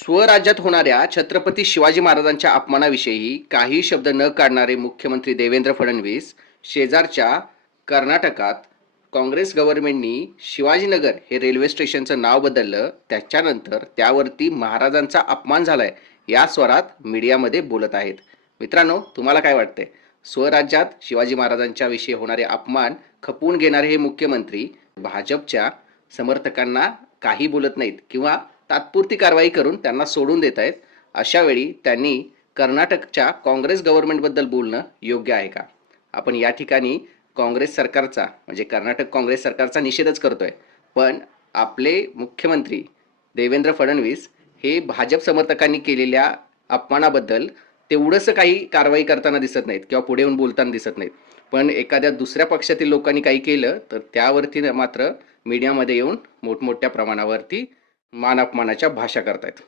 स्वराज्यात होणाऱ्या छत्रपती शिवाजी महाराजांच्या अपमानाविषयी काही शब्द न काढणारे मुख्यमंत्री देवेंद्र फडणवीस शेजारच्या कर्नाटकात काँग्रेस गव्हर्नमेंटनी शिवाजीनगर हे रेल्वे स्टेशनचं नाव बदललं, त्याच्यानंतर त्यावरती महाराजांचा अपमान झालाय या स्वरात मीडियामध्ये बोलत आहेत. मित्रांनो, तुम्हाला काय वाटतंय? स्वराज्यात शिवाजी महाराजांच्या विषयी होणारे अपमान खपवून घेणारे हे मुख्यमंत्री भाजपच्या समर्थकांना काही बोलत नाहीत किंवा तात्पुरती कारवाई करून त्यांना सोडून देत आहेत. अशा वेळी त्यांनी कर्नाटकच्या काँग्रेस गव्हर्नमेंटबद्दल बोलणं योग्य आहे का? आपण या ठिकाणी काँग्रेस सरकारचा म्हणजे कर्नाटक काँग्रेस सरकारचा निषेधच करतोय, पण आपले मुख्यमंत्री देवेंद्र फडणवीस हे भाजप समर्थकांनी केलेल्या अपमानाबद्दल तेवढंसं काही कारवाई करताना दिसत नाहीत किंवा पुढे येऊन बोलताना दिसत नाहीत. पण एखाद्या दुसऱ्या पक्षातील लोकांनी काही केलं तर त्यावरती मात्र मीडियामध्ये येऊन मोठमोठ्या प्रमाणावरती मान अपमानाच्या भाषा करतायत.